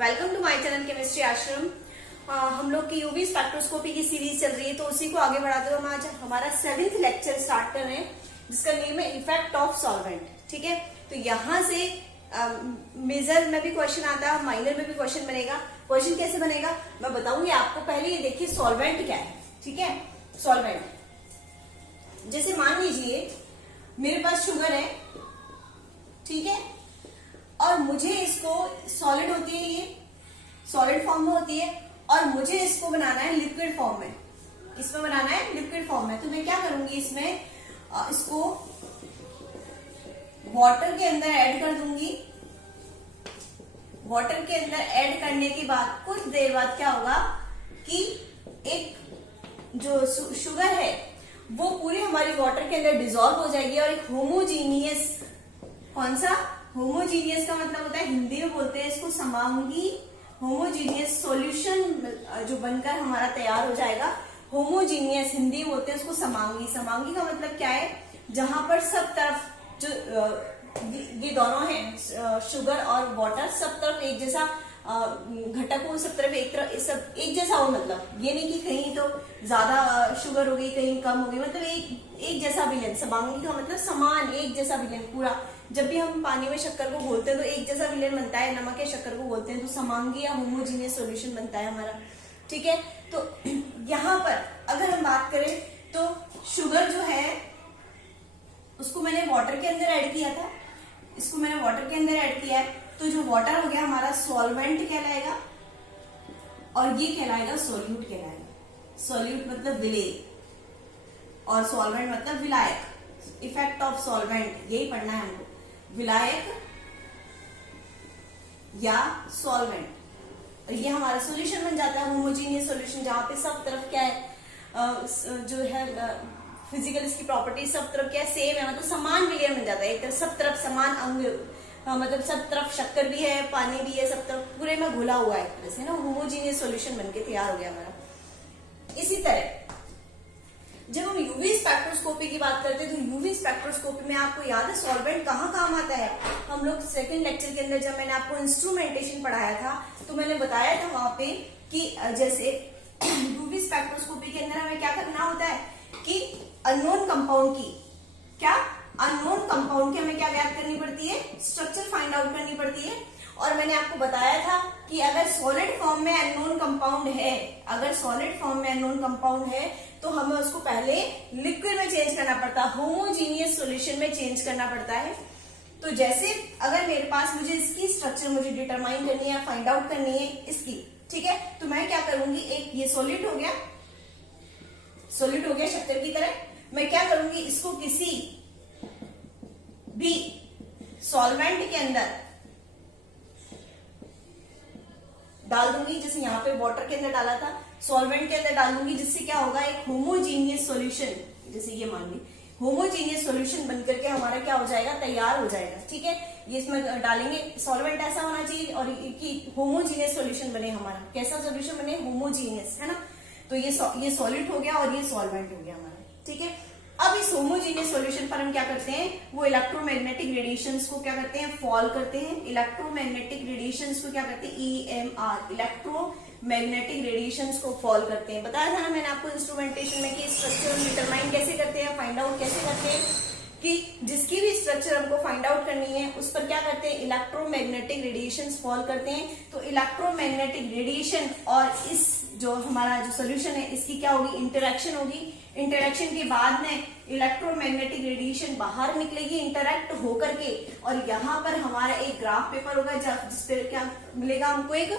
Welcome to my channel chemistry Ashram. हम लोग की यूवी स्पेक्ट्रोस्कोपी की सीरीज चल रही है, तो उसी को आगे बढ़ाते हुए हम आज हमारा 7th लेक्चर स्टार्ट कर रहे हैं, जिसका नेम है इफेक्ट ऑफ सॉल्वेंट। ठीक है, तो यहाँ से मेजर में भी क्वेश्चन आता है, माइनर में भी क्वेश्चन बनेगा। क्वेश्चन कैसे बनेगा मैं बताऊंगी आपको। पहले ये देखिए सॉल्वेंट क्या है। ठीक है, सॉल्वेंट जैसे मान लीजिए मेरे पास शुगर है, ठीक है, और मुझे इसको सॉलिड होती है, ये सॉलिड फॉर्म में होती है, और मुझे इसको बनाना है लिक्विड फॉर्म में। इसमें बनाना है लिक्विड फॉर्म में, तो मैं क्या करूंगी, इसमें इसको वाटर के अंदर ऐड कर दूंगी। वाटर के अंदर ऐड करने के बाद कुछ देर बाद क्या होगा कि एक जो शुगर है वो पूरी हमारी वाटर के अंदर डिसॉल्व हो जाएगी और एक होमोजीनियस, कौन सा होमोजीनियस का मतलब होता है, हिंदी में बोलते हैं इसको समांगी, होमोजीनियस सॉल्यूशन जो बनकर हमारा तैयार हो जाएगा। होमोजीनियस हिंदी में बोलते हैं उसको समांगी। समांगी का मतलब क्या है, जहां पर सब तरफ जो ये दोनों हैं शुगर और वाटर, सब तरफ एक जैसा घटक हो, सब तरफ सब एक जैसा हो। मतलब ये नहीं कि कहीं तो ज्यादा शुगर हो गई, कहीं कम हो गई, मतलब एक जैसा विलयन। समांगी का मतलब समान, एक जैसा विलयन पूरा। जब भी हम पानी में शक्कर को घोलते हैं तो एक जैसा विलयन बनता है, नमक या शक्कर को घोलते हैं तो समांगी या होमोजीनियस सॉल्यूशन बनता है हमारा। ठीक है, तो यहाँ पर अगर हम बात करें तो शुगर जो है उसको मैंने वाटर के अंदर ऐड किया था, इसको मैंने वाटर के अंदर ऐड किया है, तो जो वाटर हो गया हमारा सॉल्वेंट कहलाएगा और ये कहलाएगा सोल्यूट कहलाएगा। सोल्यूट मतलब विलेय और सॉल्वेंट मतलब विलायक। इफेक्ट ऑफ सॉल्वेंट यही पढ़ना है हमको, विलायक या सॉल्वेंट। और ये हमारा सॉल्यूशन बन जाता है होमोजीनियस सॉल्यूशन, जहां पे सब तरफ क्या है जो है फिजिकल इसकी प्रॉपर्टी सब तरफ क्या है, सेम है, मतलब समान विलयन बन जाता है। एक तरफ सब तरफ समान अंग, मतलब सब तरफ शक्कर भी है, पानी भी है, सब तरफ पूरे में घुला हुआ है, एक तरह से ना होमोजीनियस सॉल्यूशन बनके तैयार हो गया हमारा। इसी तरह जब हम यूवी स्पेक्ट्रोस्कोपी की बात करते हैं तो यूवी स्पेक्ट्रोस्कोपी में आपको याद है सॉल्वेंट कहाँ काम आता है। हम लोग सेकंड लेक्चर के अंदर जब मैंने आपको इंस्ट्रूमेंटेशन पढ़ाया था तो मैंने बताया था वहां पे कि जैसे यूवी स्पेक्ट्रोस्कोपी के अंदर हमें क्या करना होता है कि अननोन कंपाउंड की अननोन कंपाउंड की हमें क्या ज्ञात करनी पड़ती है, स्ट्रक्चर फाइंड आउट करनी पड़ती है। और मैंने आपको बताया था कि अगर सॉलिड फॉर्म में अननोन कंपाउंड है, अगर सॉलिड फॉर्म में अननोन कंपाउंड है तो हमें उसको पहले लिक्विड में चेंज करना पड़ता है, होमोजीनियस सॉल्यूशन में चेंज करना पड़ता है। तो जैसे अगर मेरे पास मुझे इसकी स्ट्रक्चर मुझे डिटरमाइन करनी है, फाइंड आउट करनी है इसकी, ठीक है, तो मैं क्या करूंगी, एक ये सॉलिड हो गया, सॉलिड हो गया शक्कर की तरह, मैं क्या करूंगी, इसको किसी भी सॉल्वेंट के अंदर डाल दूंगी। जैसे यहाँ पे वाटर के अंदर डाला था, सॉल्वेंट के अंदर डाल दूंगी, जिससे क्या होगा, एक होमोजीनियस सॉल्यूशन, जैसे ये मान ली होमोजीनियस सॉल्यूशन बनकर के हमारा क्या हो जाएगा, तैयार हो जाएगा। ठीक है, ये इसमें डालेंगे, सॉल्वेंट ऐसा होना चाहिए और कि होमोजीनियस सॉल्यूशन बने हमारा। कैसा सॉल्यूशन बने, होमोजीनियस, है ना। तो ये सॉलिड हो गया और ये सॉल्वेंट हो गया हमारा। ठीक है, अब इस होमोजीनियस सॉल्यूशन पर हम क्या करते हैं, वो इलेक्ट्रोमैग्नेटिक रेडिएशंस को क्या करते हैं, फॉल करते हैं। इलेक्ट्रोमैग्नेटिक रेडिएशंस को क्या करते हैं, EMR, इलेक्ट्रोमैग्नेटिक रेडिएशंस को फॉल करते हैं। बताया था ना मैंने आपको इंस्ट्रूमेंटेशन में कि स्ट्रक्चर डिटरमाइन कैसे करते हैं, फाइंड आउट कैसे करते हैं, कि जिसकी भी स्ट्रक्चर हमको फाइंड आउट करनी है उस पर क्या करते हैं, इलेक्ट्रोमैग्नेटिक रेडिएशंस फॉल करते हैं। तो इलेक्ट्रोमैग्नेटिक रेडिएशन और इस जो हमारा जो सोल्यूशन है इसकी क्या होगी, इंटरेक्शन होगी। इंटरेक्शन के बाद में इलेक्ट्रोमैग्नेटिक रेडिएशन बाहर निकलेगी इंटरेक्ट होकर के, और यहाँ पर हमारा एक ग्राफ पेपर होगा जिसपे क्या मिलेगा, हमको एक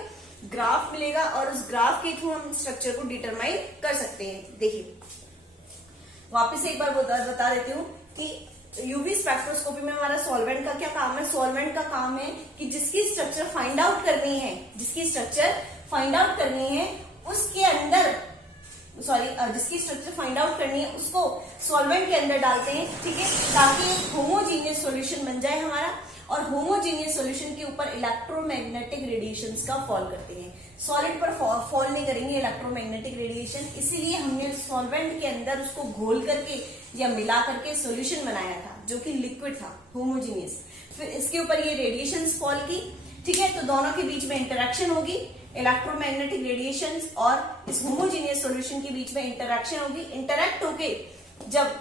ग्राफ मिलेगा और उस ग्राफ के थ्रू हम स्ट्रक्चर को डिटरमाइन कर सकते हैं। देखिए वापस एक बार बता देती हूँ कि यूवी स्पेक्ट्रोस्कोपी में हमारा सॉल्वेंट का क्या काम है, सॉल्वेंट का काम है कि जिसकी स्ट्रक्चर फाइंड आउट करनी है, जिसकी स्ट्रक्चर फाइंड आउट करनी है उसके अंदर, जिसकी स्ट्रक्चर फाइंड आउट करनी है उसको सॉल्वेंट के अंदर डालते हैं। ठीक है, ताकि एक होमोजीनियस सॉल्यूशन बन जाए हमारा, और होमोजीनियस सॉल्यूशन के ऊपर इलेक्ट्रोमैग्नेटिक रेडिएशंस का फॉल करते हैं। सॉलिड पर फॉल नहीं करेंगे इलेक्ट्रोमैग्नेटिक रेडिएशन, इसीलिए हमने सॉल्वेंट के अंदर उसको घोल करके या मिला करके सॉल्यूशन बनाया था जो कि लिक्विड था, होमोजीनियस। फिर इसके ऊपर ये रेडिएशंस फॉल की, ठीक है, तो दोनों के बीच में इंटरेक्शन होगी, इलेक्ट्रोमैग्नेटिक रेडिएशन और इस होमोजीनियस सॉल्यूशन के बीच में इंटरेक्शन होगी। इंटरेक्ट होके जब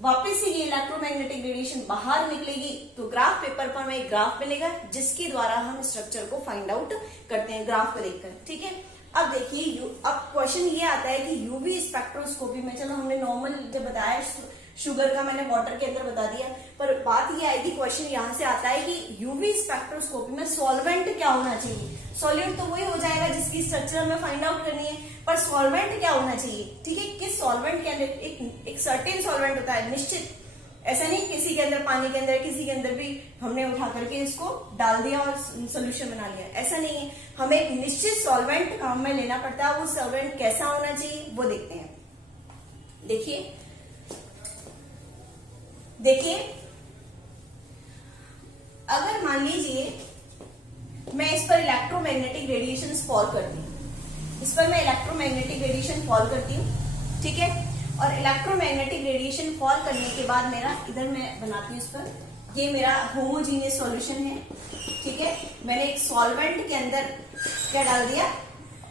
वापस से ये इलेक्ट्रोमैग्नेटिक रेडिएशन बाहर निकलेगी तो ग्राफ पेपर पर हमें एक ग्राफ मिलेगा जिसके द्वारा हम स्ट्रक्चर को फाइंड आउट करते हैं ग्राफ को देखकर। ठीक है, अब देखिए अब क्वेश्चन ये आता है कि यूवी स्पेक्ट्रोस्कोपी में, चलो हमने नॉर्मल जब बताया शुगर का मैंने वाटर के अंदर बता दिया, पर बात ये आएगी क्वेश्चन यहां से आता है कि यूवी स्पेक्ट्रोस्कोपी में सॉल्वेंट क्या होना चाहिए। सॉल्यूट तो वही हो जाएगा जिसकी स्ट्रक्चर हमें फाइंड आउट करनी है, पर सॉल्वेंट क्या होना चाहिए। ठीक है, किस सॉल्वेंट के अंदर एक सर्टेन सॉल्वेंट होता है निश्चित, ऐसा नहीं किसी के अंदर पानी के अंदर किसी के अंदर भी हमने उठा करके इसको डाल दिया और सोल्यूशन बना लिया, ऐसा नहीं है। हमें एक निश्चित सॉल्वेंट हमें लेना पड़ता है, वो सॉल्वेंट कैसा होना चाहिए वो देखते हैं। देखिए अगर मान लीजिए मैं इस पर इलेक्ट्रोमैग्नेटिक रेडिएशन फॉल करती हूँ, इस पर मैं इलेक्ट्रोमैग्नेटिक रेडिएशन फॉल करती हूँ, ठीक है, और इलेक्ट्रोमैग्नेटिक रेडिएशन फॉल करने के बाद मेरा इधर मैं बनाती हूँ इस पर, ये मेरा होमोजीनियस सॉल्यूशन है। ठीक है, मैंने एक सॉल्वेंट के अंदर क्या डाल दिया,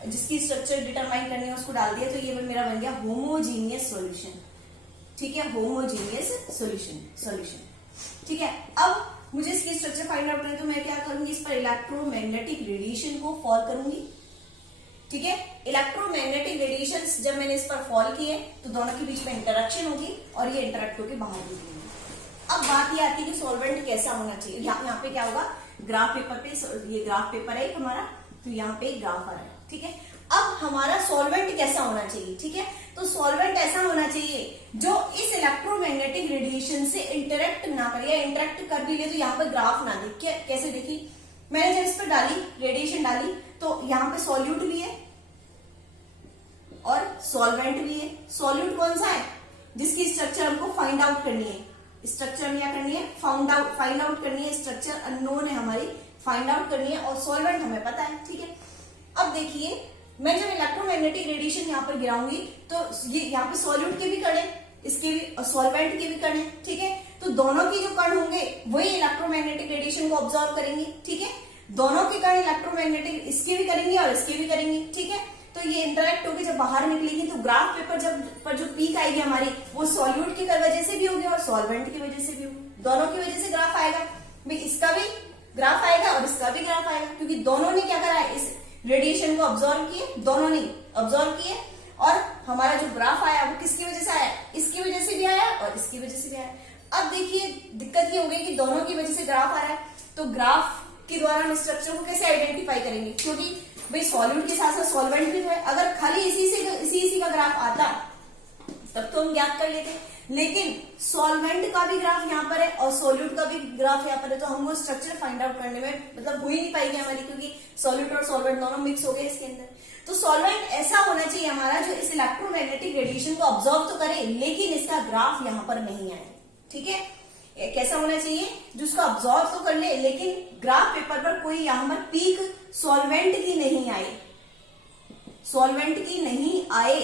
जिसकी स्ट्रक्चर डिटरमाइन करनी है उसको डाल दिया, तो ये मेरा बन गया होमोजीनियस सॉल्यूशन। ठीक है, होमोजीनियस सॉल्यूशन। ठीक है, अब मुझे इसकी स्ट्रक्चर फाइंड आउट करनी है तो मैं क्या करूंगी, इस पर इलेक्ट्रोमैग्नेटिक रेडिएशन को फॉल करूंगी। ठीक है, इलेक्ट्रोमैग्नेटिक रेडिएशन जब मैंने इस पर फॉल किए तो दोनों के बीच में इंटरेक्शन होगी और ये इंटरेक्ट होकर बाहर निकलेंगे। अब बात ये आती है कि सॉल्वेंट कैसा होना चाहिए। यहाँ पे क्या होगा, ग्राफ पेपर पे, ये ग्राफ पेपर है हमारा, तो यहाँ पे ग्राफ आ रहा है। ठीक है, अब हमारा सॉल्वेंट कैसा होना चाहिए। ठीक है, तो सॉल्वेंट ऐसा होना चाहिए जो इस इलेक्ट्रोमैग्नेटिक रेडिएशन से इंटरेक्ट ना करे, या इंटरेक्ट कर भी ले तो यहाँ पर ग्राफ ना दिखे। कैसे देखिए, मैंने जब इस पर डाली रेडिएशन डाली तो यहाँ पे सॉल्यूट भी है और सॉल्वेंट भी है। सॉल्यूट कौन सा है, जिसकी स्ट्रक्चर हमको फाइंड आउट करनी है, स्ट्रक्चर में क्या करनी है, फाइंड आउट करनी है, स्ट्रक्चर अननोन है हमारी, फाइंड आउट करनी है, और सॉल्वेंट हमें पता है। ठीक है, अब देखिए मैं जब इलेक्ट्रोमैग्नेटिक रेडिएशन यहाँ पर गिराऊंगी तो ये यहाँ पे सॉल्यूट के भी कण है, इसके भी, और सॉल्वेंट के भी कण है। ठीक है, तो दोनों के जो कण होंगे वही इलेक्ट्रोमैग्नेटिक रेडिएशन को ऑब्जॉर्व करेंगे। ठीक है, दोनों के कण इलेक्ट्रोमैग्नेटिक इसके भी करेंगे और इसके भी करेंगे। ठीक है, तो ये इंटरेक्ट होकर जब बाहर निकलेगी तो ग्राफ पेपर पर जो पीक आएगी हमारी, वो सॉल्यूट की वजह से भी होगी और सॉल्वेंट की वजह से भी होगी, दोनों की वजह से ग्राफ आएगा। भाई इसका भी ग्राफ आएगा और इसका भी ग्राफ आएगा, क्योंकि दोनों ने क्या करा है, इस रेडिएशन को ऑब्जॉर्व किए, दोनों ने ऑब्जॉर्व किए, और हमारा जो ग्राफ आया वो किसकी वजह से आया, इसकी वजह से भी आया और इसकी वजह से भी आया। अब देखिए दिक्कत ये हो गई कि दोनों की वजह से ग्राफ आ रहा है, तो ग्राफ के द्वारा हम स्ट्रक्चर को कैसे आइडेंटिफाई करेंगे, क्योंकि भाई सॉल्यूट के साथ साथ सॉल्वेंट भी तो है। अगर खाली इसी का ग्राफ आता तब तो हम ज्ञात कर लेते, लेकिन सॉल्वेंट का भी ग्राफ यहाँ पर है और सॉल्यूट का भी ग्राफ यहाँ पर है, तो हम वो स्ट्रक्चर फाइंड आउट करने में मतलब हो ही नहीं पाएगी हमारी, क्योंकि सॉल्यूट और सॉल्वेंट दोनों मिक्स हो गए इसके अंदर। तो सॉल्वेंट ऐसा होना चाहिए हमारा जो इस इलेक्ट्रोमैग्नेटिक रेडिएशन को ऑब्जॉर्व तो करे, लेकिन इसका ग्राफ यहाँ पर नहीं आए। ठीक है, कैसा होना चाहिए, जो उसको ऑब्जॉर्व तो कर ले लेकिन ग्राफ पेपर पर कोई यहाँ पर पीक सॉल्वेंट की नहीं आए, सॉल्वेंट की नहीं आए।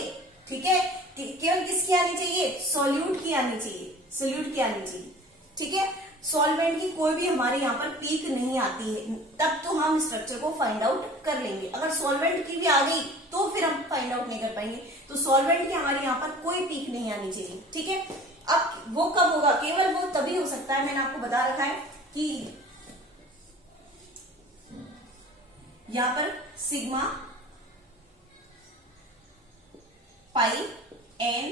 ठीक है, केवल किसकी आनी चाहिए, सॉल्यूट की आनी चाहिए, सॉल्यूट की आनी चाहिए। ठीक है, सॉल्वेंट की कोई भी हमारे यहाँ पर पीक नहीं आती है, तब तो हम स्ट्रक्चर को फाइंड आउट कर लेंगे। अगर सॉल्वेंट की भी आ गई तो फिर हम फाइंड आउट नहीं कर पाएंगे। तो सॉल्वेंट की हमारे यहाँ पर कोई पीक नहीं आनी चाहिए। ठीक है, अब वो कब होगा, केवल वो तभी हो सकता है, मैंने आपको बता रखा है कि यहां पर sigma pi n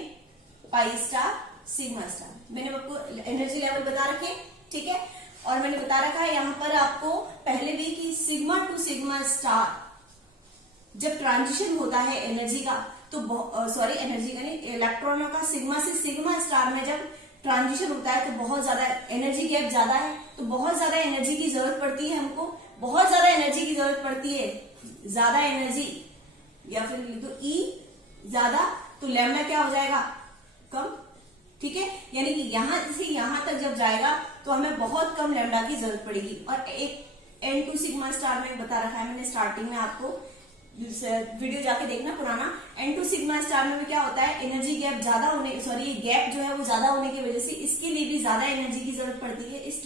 pi star sigma star, मैंने आपको एनर्जी लेवल बता रखे। ठीक है, और मैंने बता रखा है यहां पर आपको पहले भी कि सिग्मा टू सिग्मा स्टार जब ट्रांजिशन होता है एनर्जी का, तो सॉरी एनर्जी का नहीं, इलेक्ट्रॉनों का सिग्मा से सिग्मा स्टार में जब ट्रांजिशन होता है तो बहुत ज्यादा एनर्जी गैप ज्यादा है, तो बहुत ज्यादा एनर्जी की जरूरत पड़ती है हमको, बहुत ज्यादा एनर्जी की जरूरत पड़ती है, ज्यादा एनर्जी, या फिर लिख दो ई ज्यादा, तो लैम्डा क्या हो जाएगा, कम। ठीक है, यानी कि यहां से यहां तक जब जाएगा तो हमें बहुत कम लैम्डा की जरूरत पड़ेगी। और एक N2 सिग्मा स्टार में बता रखा है मैंने स्टार्टिंग में आपको, वीडियो जाके देखना पुराना। N2 सिग्मा स्टार में भी क्या होता है, एनर्जी गैप ज्यादा होने, सॉरी गैप जो है वो ज्यादा होने की वजह से इसके लिए भी ज्यादा एनर्जी की जरूरत पड़ती है। इस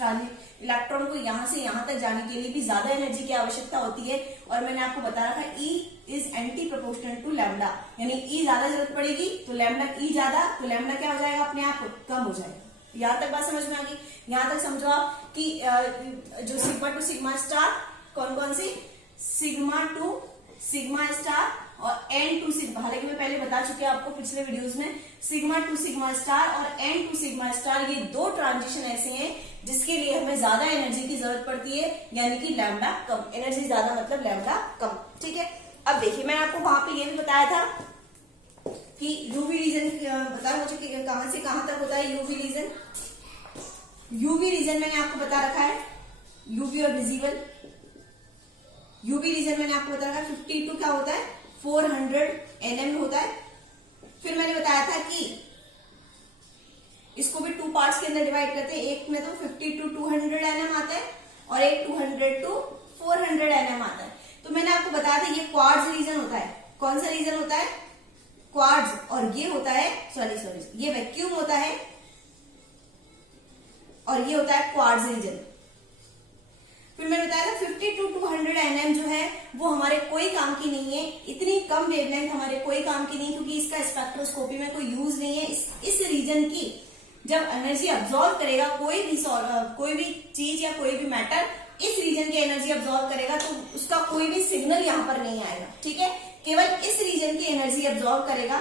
इलेक्ट्रॉन को यहाँ से यहाँ तक जाने के लिए भी ज्यादा एनर्जी की आवश्यकता होती है। और मैंने आपको बता रखा है E is anti proportional to lambda, यानी E ज्यादा जरूरत पड़ेगी तो लैम्डा E ज्यादा, तो लैम्डा क्या हो जाएगा, अपने आप कम हो जाएगा। यहाँ तक बात समझ में आ गई। यहाँ तक समझो आप कि जो सिग्मा टू सिग्मा स्टार कौन कौन सी, सिग्मा टू सिग्मा स्टार और N2 सिग्मा, हालांकि मैं पहले बता चुकी हूँ आपको पिछले वीडियोस में, सिग्मा टू सिग्मा स्टार और N2 सिग्मा स्टार ये दो ट्रांजिशन ऐसे हैं जिसके लिए हमें ज्यादा एनर्जी की जरूरत पड़ती है, यानी कि लैम्डा कम, एनर्जी ज्यादा मतलब लैम्डा कम। ठीक है, अब देखिए मैंने आपको वहां पे ये भी बताया था कि यूवी रीजन बता मुझे कि कहां से कहां तक होता है यूवी रीजन। यूवी रीजन मैंने आपको बता रखा है, यूवी और विजिबल। यूवी रीजन मैंने आपको बता रखा है 52 क्या होता है, 400 nm होता है। फिर मैंने बताया था कि इसको भी टू पार्ट्स के अंदर डिवाइड करते हैं, एक में तो 50 to 200 nm आता है और एक 200 to 400 nm आता है। तो मैंने आपको बताया था ये क्वार्ट्ज रीजन होता है। कौन सा रीजन होता है, क्वार्ट्ज, और ये होता है सॉरी ये वैक्यूम होता है और ये होता है क्वार्ट्ज रीजन। फिर मैंने बताया था 50 to 200 nm जो है वो हमारे कोई काम की नहीं है, इतनी कम वेवलेंथ हमारे कोई काम की नहीं, क्योंकि इसका स्पेक्ट्रोस्कोपी में कोई यूज नहीं है। इस रीजन की जब एनर्जी अब्सॉर्ब करेगा कोई भी चीज या कोई भी मैटर इस रीजन की एनर्जी अब्सॉर्ब करेगा तो उसका कोई भी सिग्नल यहाँ पर नहीं आएगा। ठीक है, केवल इस रीजन की एनर्जी अब्सॉर्ब करेगा।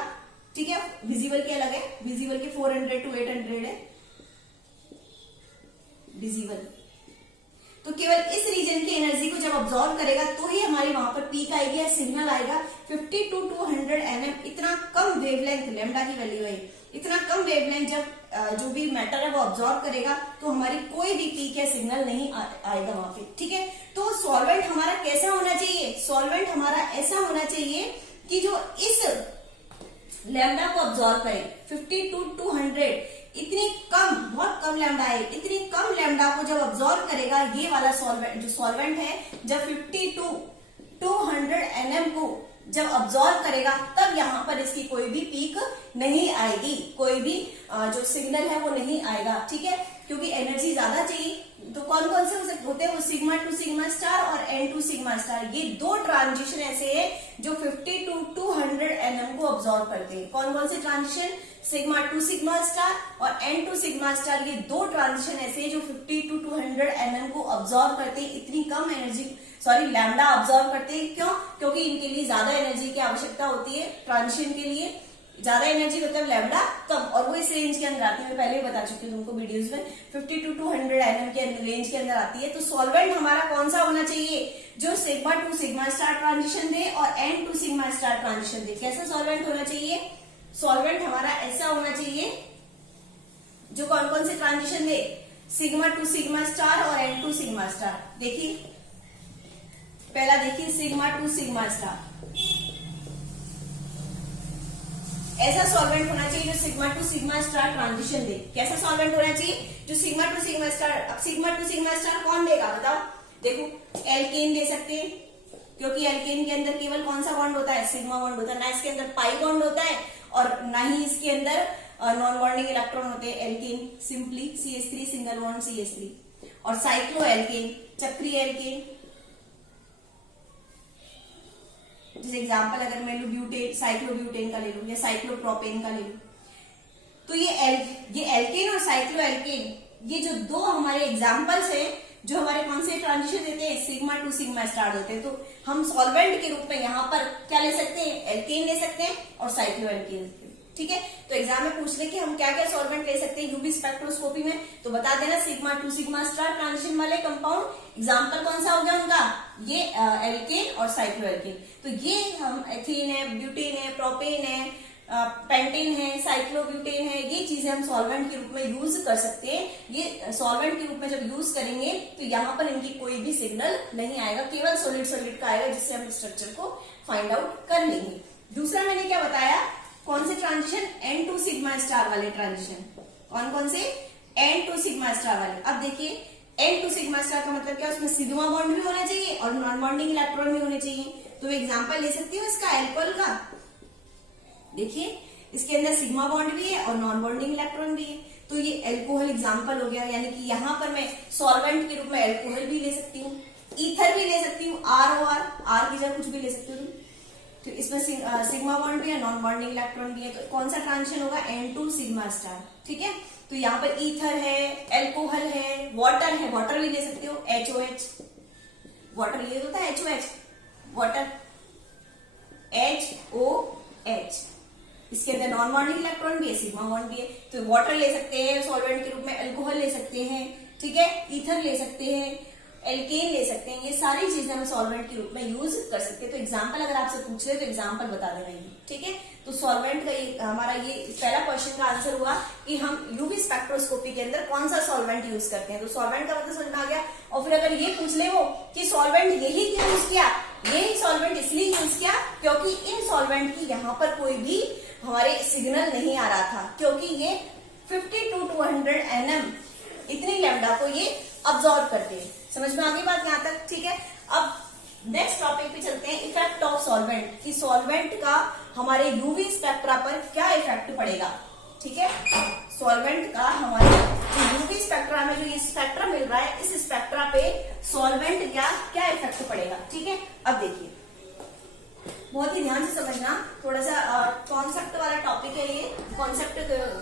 ठीक है, विजिबल के अलग है, विजिबल के 400 to 800 है विजिबल। तो केवल इस रीजन की एनर्जी को जब अब्सॉर्ब करेगा तो ही हमारी वहां पर पीक आएगी या सिग्नल आएगा। 50 to 200 nm इतना कम वेवलेंथ, लैम्डा की वैल्यू है, इतना कम वेवलेंथ जब जो भी मैटर है वो अब्सॉर्ब करेगा तो हमारी कोई भी पीक या सिग्नल नहीं आएगा वहां पे। ठीक है, तो सॉल्वेंट हमारा कैसा होना चाहिए, सॉल्वेंट हमारा ऐसा होना चाहिए कि जो इस लैम्डा को अब्सॉर्ब करे। 50 to 200 इतनी कम, बहुत कम लैम्डा है, इतनी कम लैम्डा को जब अब्सॉर्ब करेगा ये वाला सॉल्वेंट, जो सॉल्वेंट है जब 50 to 200 nm को जब अब्सॉर्ब करेगा तब यहाँ पर इसकी कोई भी पीक नहीं आएगी, कोई भी जो सिग्नल है वो नहीं आएगा। ठीक है, क्योंकि एनर्जी ज्यादा चाहिए। तो कौन कौन से होते हैं वो, सिग्मा टू सिग्मा स्टार और N2 सिग्मा स्टार, ये दो ट्रांजिशन ऐसे हैं जो 50 to 200 nm को अब्सॉर्ब करते हैं। कौन कौन से transition, sigma to sigma star और N2 सिग्मा स्टार, ये दो ट्रांजिशन ऐसे हैं जो 50 to 200 nm को अब्सॉर्ब करते हैं, इतनी कम एनर्जी लैम्डा अब्सॉर्ब करते हैं। क्यों, क्योंकि इनके लिए ज्यादा एनर्जी की आवश्यकता होती है, ट्रांजिशन के लिए ज्यादा एनर्जी मतलब लैम्डा कम, और वो इस रेंज के अंदर आती है। मैं पहले ही बता चुकी हूँ तुमको वीडियोस में, 50 to 200 nm के रेंज के अंदर आती है। तो सॉल्वेंट हमारा कौन सा होना चाहिए, जो sigma to sigma star transition दे और N2 सिग्मा स्टार ट्रांजिशन दे। कैसा सॉल्वेंट होना चाहिए, सॉल्वेंट हमारा ऐसा होना चाहिए जो कौन कौन से ट्रांजिशन दे, सिग्मा टू सिग्मा स्टार और N2 सिग्मा स्टार। देखिए पहला देखिए सिग्मा टू सिग्मा स्टार, ऐसा सॉल्वेंट होना चाहिए जो sigma to sigma star transition दे। कैसा सॉल्वेंट होना चाहिए, जो सिग्मा टू सिग्मा स्टार। अब सिग्मा टू सिग्मा स्टार कौन देगा बताओ, देखो एल्केन दे सकते हैं, क्योंकि एल्केन के अंदर केवल कौन सा बॉन्ड होता है, सिग्मा बॉन्ड होता है, ना इसके अंदर पाई बॉन्ड होता है और ना ही इसके अंदर नॉन बॉन्डिंग इलेक्ट्रॉन होते हैं। Alkene simply CH3 single bond CH3, और साइक्लो एल्केन चक्रीय एल्केन। जैसे एग्जांपल अगर मैं लू ब्यूटेन, साइक्लोब्यूटेन का ले लूं या साइक्लोप्रोपेन का ले लूं, तो ये एल्केन और साइक्लो एल्केन, ये जो दो हमारे एग्जांपल्स हैं जो हमारे कौन से ट्रांजिशन देते हैं, सिग्मा टू सिग्मा स्टार देते हैं। तो हम सॉल्वेंट के रूप में यहाँ पर क्या ले सकते हैं, एल्केन ले सकते हैं और साइक्लो एल्केन। ठीक है, तो एग्जाम में पूछ ले कि हम क्या क्या सॉल्वेंट ले सकते हैं यूवी स्पेक्ट्रोस्कोपी में, तो बता देना sigma to sigma star transition वाले कंपाउंड। एग्जाम्पल कौन सा हो गया उनका, ये एल्केन और साइक्लो एल्केन। तो ये हम एथीन है, ब्यूटेन है, प्रोपेन है, पेंटेन है, साइक्लोब्यूटेन है, ये चीजें हम सॉल्वेंट के रूप में यूज कर सकते हैं। ये सॉल्वेंट के रूप में जब यूज करेंगे तो यहाँ पर इनकी कोई भी सिग्नल नहीं आएगा, केवल सॉलिड का आएगा, जिससे हम स्ट्रक्चर को फाइंड आउट कर लेंगे। दूसरा मैंने क्या बताया, कौन से ट्रांजिशन, N2 सिग्मा स्टार वाले ट्रांजिशन। कौन कौन से, N2 सिग्मा स्टार वाले। अब देखिए N2 सिग्मा स्टार का मतलब क्या, उसमें सिग्मा बॉन्ड भी होना चाहिए और नॉन बॉन्डिंग इलेक्ट्रॉन भी होने चाहिए। तो एग्जाम्पल ले सकती हूँ इसका एल्कोहल का। देखिए इसके अंदर सिग्मा बॉन्ड भी है और नॉन बॉन्डिंग इलेक्ट्रॉन भी है, तो ये एल्कोहल एग्जाम्पल हो गया। यानी कि यहाँ पर मैं सॉल्वेंट के रूप में एल्कोहल भी ले सकती हूँ, ईथर भी ले सकती हूँ, आर की जगह कुछ भी ले सकती हूँ। तो इसमें सिग्मा बॉन्ड भी है, नॉन बॉन्डिंग इलेक्ट्रॉन भी है, तो कौन सा ट्रांजिशन होगा, N2 सिग्मा स्टार। ठीक है, तो यहाँ पर ईथर है, एल्कोहल है, वाटर है, वाटर भी ले सकते हो, HOH, वाटर ये होता है HOH, वाटर HOH। इसके अंदर नॉन बॉन्डिंग इलेक्ट्रॉन भी है, सिग्मा बॉन्ड भी है, तो वाटर ले सकते हैं सॉल्वेंट के रूप में, अल्कोहल ले सकते हैं, ठीक है, ईथर ले सकते हैं, एल्केन ले सकते हैं, ये सारी चीजें हम सॉल्वेंट के रूप में यूज कर सकते हैं। तो एग्जांपल अगर आपसे पूछ ले तो एग्जांपल बता देना ये, ठीक है। तो सॉल्वेंट का ये हमारा ये पहला क्वेश्चन का आंसर हुआ कि हम यूवी स्पेक्ट्रोस्कोपी के अंदर कौन सा सॉल्वेंट यूज करते हैं। तो सॉल्वेंट का मतलब समझ में आ गया। और फिर अगर ये पूछ ले वो कि सॉल्वेंट यही क्यों यूज किया, यही सॉल्वेंट इसलिए यूज किया क्योंकि इन सॉल्वेंट की यहाँ पर कोई भी हमारे सिग्नल नहीं आ रहा था, क्योंकि ये 50 to 200 nm इतनी लैम्डा को ये अब्सॉर्ब करते हैं। समझ में आ गई बात यहाँ तक, ठीक है। अब नेक्स्ट टॉपिक पे चलते हैं, इफेक्ट ऑफ सॉल्वेंट, कि सॉल्वेंट का हमारे यूवी स्पेक्ट्रा पर क्या इफेक्ट पड़ेगा, ठीक है। सॉल्वेंट का हमारे यूवी स्पेक्ट्रा में जो ये स्पेक्ट्रा मिल रहा है, इस स्पेक्ट्रा पे सॉल्वेंट क्या इफेक्ट पड़ेगा, ठीक है। अब देखिए बहुत ही ध्यान से समझना, थोड़ा सा कॉन्सेप्ट वाला टॉपिक है ये, कॉन्सेप्ट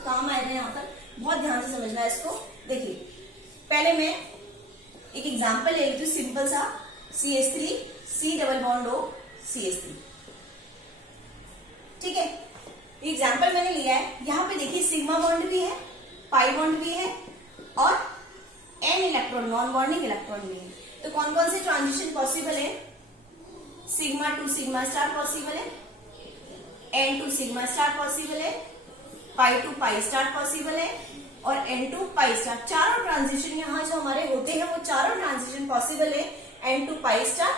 काम आएगा यहाँ पर, बहुत ध्यान से समझना इसको। देखिए पहले मैं एक एग्जांपल ले लेती हूँ, सिंपल सा CH3 C double bond O CH3, ठीक है। एग्जांपल मैंने लिया है, यहाँ पे देखिए सिग्मा बॉन्ड भी है, पाई बॉन्ड भी है और N electron non bonding electron भी है। तो कौन कौन से ट्रांजिशन पॉसिबल है, sigma to sigma star possible है, N to sigma star possible है, pi to pi star possible है और N टू पाई स्टार। चारों ट्रांजिशन यहाँ जो हमारे होते हैं वो चारों ट्रांजिशन पॉसिबल है, N to pi star,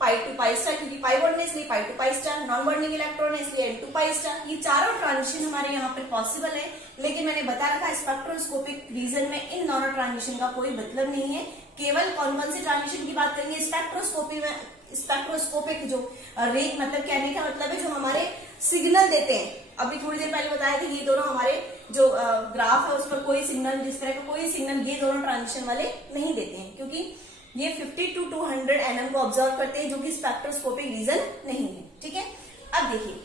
pi to pi star, क्योंकि पाई बॉन्ड है इसलिए pi to pi star, non bonding electron है इसलिए N टू पाई स्टार। ये चारों ट्रांजिशन हमारे यहाँ पर पॉसिबल है, लेकिन मैंने बताया था स्पेक्ट्रोस्कोपिक रीजन में इन दोनों ट्रांजिशन का कोई मतलब नहीं है। केवल कौन कौन से ट्रांजिशन की बात करेंगे, स्पेक्ट्रोस्कोपी में स्पेक्ट्रोस्कोपिक जो रेट, मतलब कहने का मतलब है जो हमारे सिग्नल देते हैं। अभी थोड़ी देर पहले बताया था ये दोनों हमारे जो ग्राफ है उस पर कोई सिग्नल, जिस तरह का कोई सिग्नल ये दोनों ट्रांजिशन वाले नहीं देते हैं, क्योंकि ये 50 to 200 nm को ऑब्जर्व करते हैं, जो कि स्पेक्ट्रोस्कोपिक रीजन नहीं है, ठीक है। अब देखिए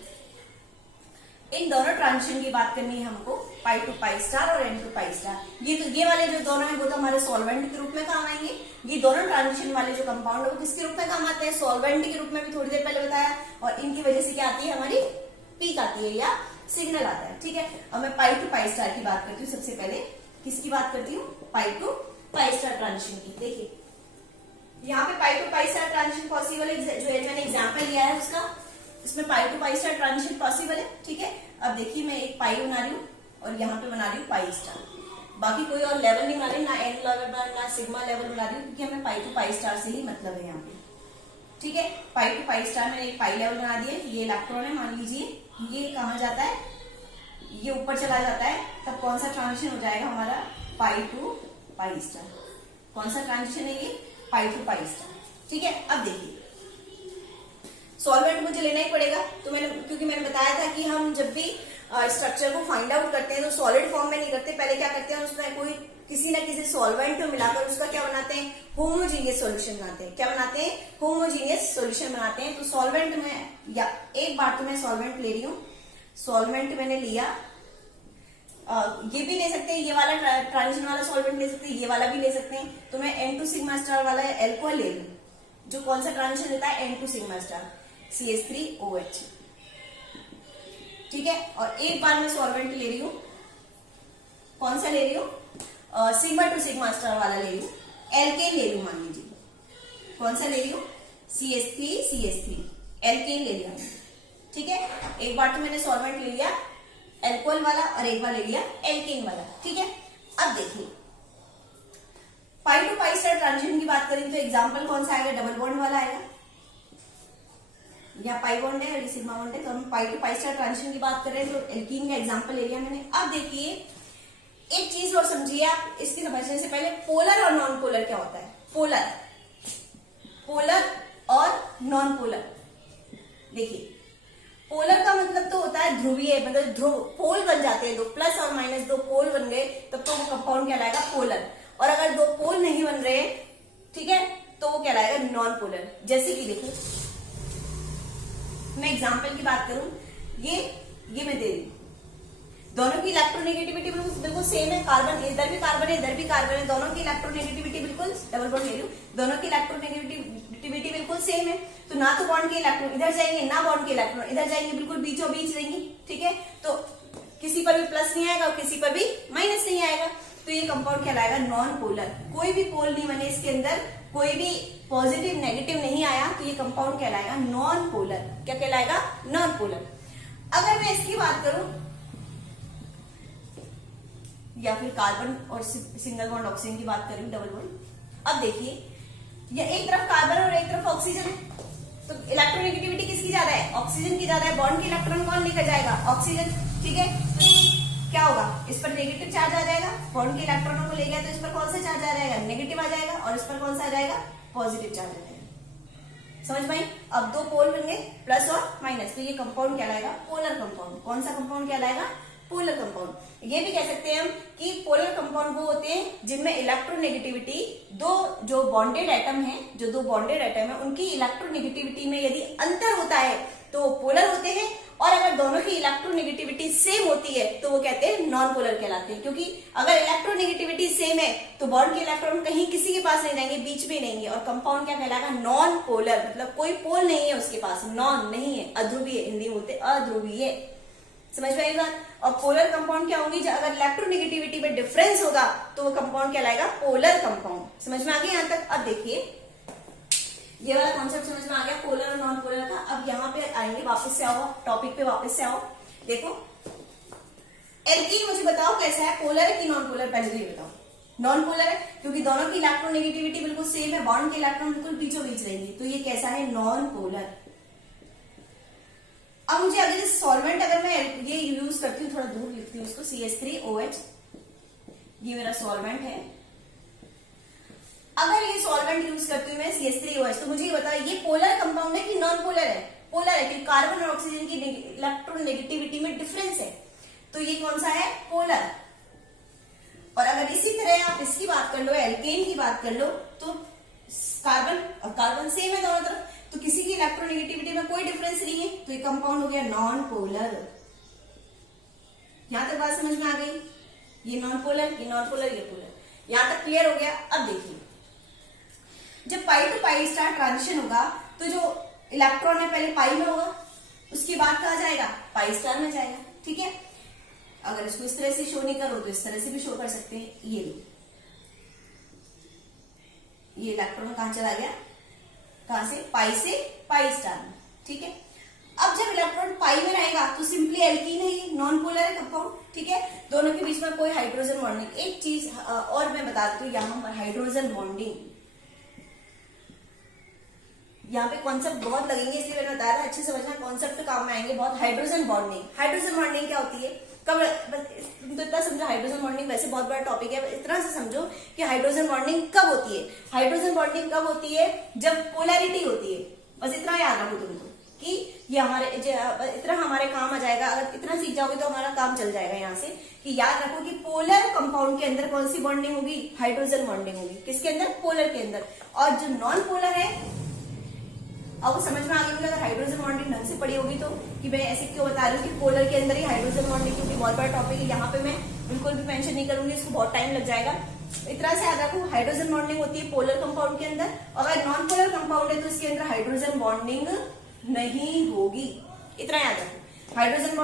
इन दोनों ट्रांजिशन की बात करनी है हमको, पाई टू पाई स्टार और N टू पाई स्टार। ये वाले जो दोनों है वो तो हमारे सॉल्वेंट के रूप में काम आएंगे। ये दोनों ट्रांजिशन वाले जो कंपाउंड है वो किसके रूप में काम आते हैं, सॉल्वेंट के रूप में भी थोड़ी देर पहले बताया। और इनकी वजह से क्या आती है, हमारी पीक आती है या सिग्नल आता है, ठीक है। अब मैं पाई टू पाई स्टार की बात करती हूँ। सबसे पहले किसकी बात करती हूँ, pi to pi star transition की। देखिए यहाँ पे pi to pi star transition possible है, जो मैंने एग्जाम्पल लिया है उसका, इसमें pi to pi star transition possible है, ठीक है। अब देखिए मैं एक पाई बना रही हूँ और यहाँ पे बना रही हूँ पाई स्टार, बाकी कोई और लेवल नहीं बना रही, ना N लेवल ना सिग्मा लेवल बना रही हूँ, क्योंकि हमें पाई टू पाई स्टार से ही मतलब है यहाँ पे, ठीक है। पाई टू पाई स्टार मैंने एक पाई लेवल बना दिया, ये इलेक्ट्रॉन है, मान लीजिए ये कहाँ जाता है, ये ऊपर चला जाता है, तब कौन सा ट्रांजिशन हो जाएगा हमारा, पाई टू पाई स्टार। कौन सा ट्रांजिशन है ये, पाई टू पाई स्टार, ठीक है। अब देखिए सॉल्वेंट मुझे लेना ही पड़ेगा, तो क्योंकि मैंने बताया था कि हम जब भी स्ट्रक्चर को फाइंड आउट करते हैं तो सॉलिड फॉर्म में नहीं करते, पहले क्या करते हैं उसमें कोई किसी ना किसी सॉल्वेंट को मिलाकर उसका क्या बनाते हैं, होमोजीनियस सॉल्यूशन बनाते हैं। क्या बनाते हैं, होमोजीनियस सॉल्यूशन बनाते हैं। तो सॉल्वेंट में या एक बार तो मैं सॉल्वेंट ले रही हूँ, सॉल्वेंट मैंने लिया, ये भी ले सकते हैं, ये वाला ट्रांजिशन वाला सॉल्वेंट ले सकते हैं, ये वाला भी ले सकते हैं। तो मैं N टू सिग्मा स्टार वाला एल्कोहल ले लूं, जो कौन सा ट्रांजिशन लेता है, N to sigma star CH3OH, ठीक है। और एक बार मैं सॉल्वेंट ले रही हूँ, कौन सा ले रही हूँ, सिग्मा टू सिग्मा स्टार वाला ले रही हूँ, एल्केन ले लूं, मान लीजिए कौन सा ले रही हूँ, CH3 एल्केन ले लिया, ठीक है। एक बार तो मैंने सॉल्वेंट ले लिया एल्कोहल वाला और एक बार ले लिया एल्केन वाला, ठीक है। अब देखिए पाई टू पाई स्टार ट्रांजिशन की बात करें तो एग्जांपल कौन सा आएगा, डबल बॉन्ड वाला आएगा, या पाई बॉन्ड है और सिग्मा बॉन्ड है, तो हम पाई टू पाई स्टार ट्रांजिशन की बात कर रहे हैं, तो एल्कीन का एग्जांपल ले लिया मैंने। अब देखिए एक चीज और समझिए आप, इसकी समझने से पहले पोलर और नॉन पोलर क्या होता है, पोलर और नॉन पोलर, देखिए पोलर का मतलब तो होता है ध्रुवीय, मतलब ध्रुव पोल बन जाते हैं, दो प्लस और माइनस दो पोल बन गए तब तो वो कंपाउंड कहलाएगा पोलर। और अगर दो पोल नहीं बन रहे, ठीक है, तो वो कहलाएगा नॉन पोलर। जैसे कि देखो मैं एग्जांपल की बात करूं, ये मैं दे रही हूं, दोनों की इलेक्ट्रोनेगेटिविटी बिल्कुल सेम है, कार्बन इधर भी कार्बन है इधर भी कार्बन है, दोनों की इलेक्ट्रोनेगेटिविटी बिल्कुल डबल बॉन्ड ले लूं, दोनों की इलेक्ट्रोनेगेटिविटी बिल्कुल सेम है, तो ना तो बॉन्ड के इलेक्ट्रॉन इधर जाएंगे ना बॉन्ड के इलेक्ट्रॉन इधर जाएंगे, बिल्कुल बीचों बीच रहेंगी, ठीक है। तो किसी पर भी प्लस नहीं आएगा और किसी पर भी माइनस नहीं आएगा, तो ये कंपाउंड कहलाएगा नॉन पोलर। कोई भी पोल नहीं बने इसके अंदर, कोई भी पॉजिटिव नेगेटिव नहीं आया, तो ये कंपाउंड कहलाएगा नॉन पोलर। क्या कहलाएगा? Non polar. अगर मैं इसकी बात करूं, या फिर कार्बन और सिंगल बॉन्ड ऑक्सीजन की बात करूं, डबल बॉन्ड, अब देखिए ये एक तरफ कार्बन और एक तरफ ऑक्सीजन है, तो इलेक्ट्रोनेगेटिविटी किसकी ज्यादा है? ऑक्सीजन की ज्यादा है। बॉन्ड के इलेक्ट्रॉन कौन लेकर जाएगा? ऑक्सीजन, ठीक है। क्या होगा? इस पर नेगेटिव चार्ज आ जाएगा, बॉन्ड के इलेक्ट्रॉनों को ले गया तो इस पर कौन सा चार्ज आ जाएगा? नेगेटिव आ जाएगा, और इस पर कौन सा आ जाएगा? पॉजिटिव चार्ज आ जाएगा। समझ में आई? अब दो पोल बनेंगे प्लस और माइनस, तो ये कंपाउंड कहलाएगा पोलर कंपाउंड। कौन सा कंपाउंड कहलाएगा? Polar compound. ये भी कह सकते हैं हम कि पोलर कंपाउंड वो होते हैं जिनमें इलेक्ट्रोनेगेटिविटी, दो जो बॉन्डेड एटम है, जो दो बॉन्डेड एटम है उनकी इलेक्ट्रोनेगेटिविटी में यदि अंतर होता है तो वो पोलर होते हैं, और अगर दोनों की इलेक्ट्रोनेगेटिविटी सेम होती है तो वो कहते हैं नॉन पोलर कहलाते हैं। क्योंकि अगर इलेक्ट्रोनेगेटिविटी सेम है तो बॉन्ड के इलेक्ट्रॉन कहीं किसी के पास नहीं जाएंगे, बीच में रहेंगे, और कंपाउंड क्या कहलाएगा? नॉन पोलर, मतलब कोई पोल नहीं है उसके पास, नॉन नहीं है, अध्रुवीय, हिंदी में बोलते अध्रुवीय। समझ में आई बात? और पोलर कंपाउंड क्या होंगी? अगर इलेक्ट्रोनेगेटिविटी में डिफरेंस होगा तो वो कंपाउंड कहलाएगा पोलर कंपाउंड। समझ में आ गया यहां तक? अब देखिए ये वाला कॉन्सेप्ट समझ में आ गया पोलर और नॉन पोलर का। अब यहाँ पे आएंगे, वापस से आओ टॉपिक पे, वापस से आओ। देखो एल्कीन मुझे बताओ कैसा है, पोलर है कि नॉन पोलर? पहले तो ये बताओ। नॉन पोलर है क्योंकि दोनों की इलेक्ट्रोनेगेटिविटी बिल्कुल सेम है, बॉन्ड के इलेक्ट्रॉन बिल्कुल बीचों बीच रहेंगे, तो ये कैसा है? Non polar. अब मुझे अगर सॉल्वेंट अगर मैं ये यूज करती हूँ, थोड़ा दूर लिखती हूँ उसको, CH3OH, ये मेरा सॉल्वेंट है। अगर ये सॉल्वेंट यूज करती हूँ मैं CH3OH, तो मुझे ये बताओ ये पोलर कंपाउंड है कि नॉन पोलर है? पोलर है, क्योंकि कार्बन और ऑक्सीजन की इलेक्ट्रोनेगेटिविटी में डिफरेंस है, तो ये कौन सा है? पोलर। और अगर इसी तरह आप इसकी बात कर लो, एल्केन की बात कर लो, तो कार्बन और कार्बन सेम है दोनों तरफ, तो किसी की इलेक्ट्रोनेगेटिविटी में कोई डिफरेंस नहीं है, तो ये कंपाउंड हो गया नॉन पोलर। यहां तक बात समझ में आ गई? ये नॉन पोलर, ये नॉन पोलर, ये पोलर। यहां तक क्लियर हो गया? अब देखिए जब पाई टू पाई स्टार ट्रांजिशन होगा तो जो इलेक्ट्रॉन है पहले पाई में होगा, उसके बाद कहा जाएगा? पाई स्टार में जाएगा, ठीक है। अगर इसको इस तरह से शो नहीं करो तो इस तरह से भी शो कर सकते हैं। ये इलेक्ट्रॉन कहां चला गया? कहां से? पाई से पाई स्टार में, ठीक है। अब जब इलेक्ट्रॉन पाई में रहेगा तो सिंपली एल्कीन है, ये नॉन पोलर है कंपाउंड, ठीक है। दोनों के बीच में कोई हाइड्रोजन बॉन्डिंग। एक चीज और मैं बता देती हूँ, यहाँ पर हाइड्रोजन बॉन्डिंग, यहाँ पे कॉन्सेप्ट बहुत लगेंगे इसलिए मैंने बताया था, अच्छे समझना, कॉन्सेप्ट तो काम में आएंगे बहुत। हाइड्रोजन बॉन्डिंग, हाइड्रोजन बॉन्डिंग क्या होती है? कब तुम तो इतना समझो, हाइड्रोजन बॉन्डिंग वैसे बहुत बड़ा टॉपिक है, इतना से समझो कि हाइड्रोजन बॉन्डिंग कब होती है। हाइड्रोजन बॉन्डिंग कब होती है? जब पोलैरिटी होती है। बस इतना याद रखो तुम तो कि ये हमारे इतना हमारे काम आ जाएगा। अगर इतना सीख जाओगे तो हमारा काम चल जाएगा यहाँ से, कि याद रखो कि पोलर कंपाउंड के अंदर कौन सी बॉन्डिंग होगी? हाइड्रोजन बॉन्डिंग होगी। किसके अंदर? पोलर के अंदर। और जो नॉन पोलर है, अब वो समझ में आ गई मुझे, अगर हाइड्रोजन बॉन्डिंग ढंग से पड़ी होगी तो, कि मैं ऐसे क्यों बता रही हूँ कि पोलर के अंदर ही हाइड्रोजन बॉन्डिंग, क्योंकि बहुत बड़ा टॉपिक है, यहाँ पे मैं बिल्कुल भी मेंशन नहीं करूंगी, इसको बहुत टाइम लग जाएगा। इतना से याद रखो, हाइड्रोजन बॉन्डिंग होती है पोलर कंपाउंड के अंदर, और अगर नॉन पोलर कंपाउंड है तो इसके अंदर हाइड्रोजन बॉन्डिंग नहीं होगी। इतना याद रखो, हाइड्रोजन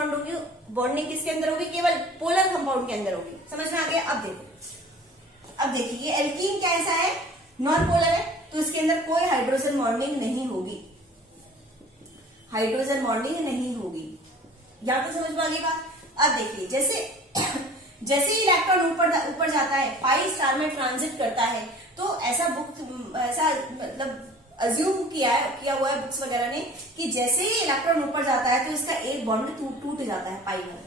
बॉन्डिंग किसके अंदर होगी? केवल पोलर कंपाउंड के अंदर होगी। समझ में आ गया? अब देखिए ये एल्कीन कैसा है? नॉन पोलर है, तो इसके अंदर कोई हाइड्रोजन बॉन्डिंग नहीं होगी, हाइड्रोजन बॉन्डिंग नहीं होगी। या तो समझ में आ गई बात? अब देखिए जैसे ही इलेक्ट्रॉन ऊपर जाता है, पाई स्टार में ट्रांजिट करता है, तो ऐसा मतलब अज्यूम किया हुआ है बुक्स वगैरह ने कि जैसे ही इलेक्ट्रॉन ऊपर जाता है तो इसका एक बॉन्ड टूट जाता है, पाई में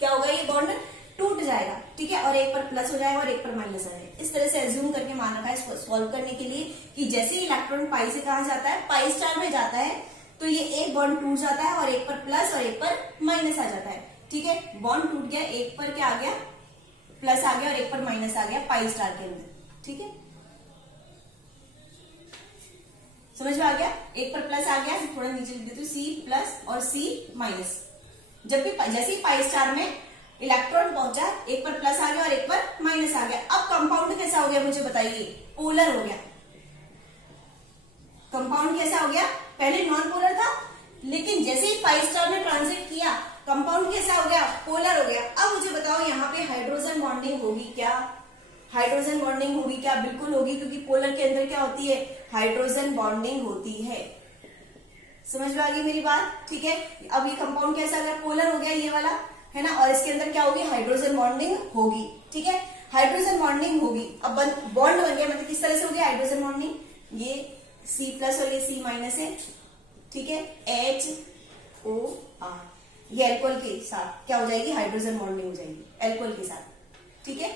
क्या होगा? ये बॉन्ड टूट जाएगा, ठीक है, और एक पर प्लस हो जाएगा और एक पर माइनस आ जाएगा। इस तरह से अज्यूम करके मान रखा है इसको सॉल्व करने के लिए कि जैसे ही इलेक्ट्रॉन पाई से कहा जाता है, पाई स्टार में जाता है, तो ये एक बॉन्ड टूट जाता है और एक पर प्लस और एक पर माइनस आ जाता है। ठीक है, बॉन्ड टूट गया, एक पर क्या आ गया, प्लस आ गया और एक पर माइनस आ गया पाई स्टार के अंदर। ठीक है, समझ में आ गया, एक पर प्लस आ गया, थोड़ा नीचे लिख देती हूँ, सी प्लस और सी माइनस। जब भी जैसे ही पाई स्टार में इलेक्ट्रॉन पहुंचा, एक पर प्लस आ गया और एक पर माइनस आ गया। अब कंपाउंड कैसा हो गया मुझे बताइए, पोलर हो गया। कंपाउंड कैसा हो गया, पहले नॉन पोलर था, लेकिन जैसे ही पाई स्टार में ट्रांजिट किया कंपाउंड कैसा हो गया, पोलर हो गया। अब मुझे बताओ यहाँ पे हाइड्रोजन बॉन्डिंग होगी क्या, हाइड्रोजन बॉन्डिंग होगी क्या, बिल्कुल होगी, क्योंकि पोलर के अंदर क्या होती है, हाइड्रोजन बॉन्डिंग होती है। समझ में आ गई मेरी बात। ठीक है, अब ये कंपाउंड कैसा हो गया, पोलर हो गया ये वाला, है ना, और इसके अंदर क्या होगी, हाइड्रोजन बॉन्डिंग होगी। ठीक है, हाइड्रोजन बॉन्डिंग होगी। अब बॉन्ड बन गया, मतलब किस तरह से हो गया हाइड्रोजन बॉन्डिंग, ये C प्लस और ये C माइनस है। ठीक है, HOR, ये एल्कोहल के साथ क्या हो जाएगी, हाइड्रोजन बॉन्डिंग हो जाएगी एल्कोहल के साथ। ठीक है,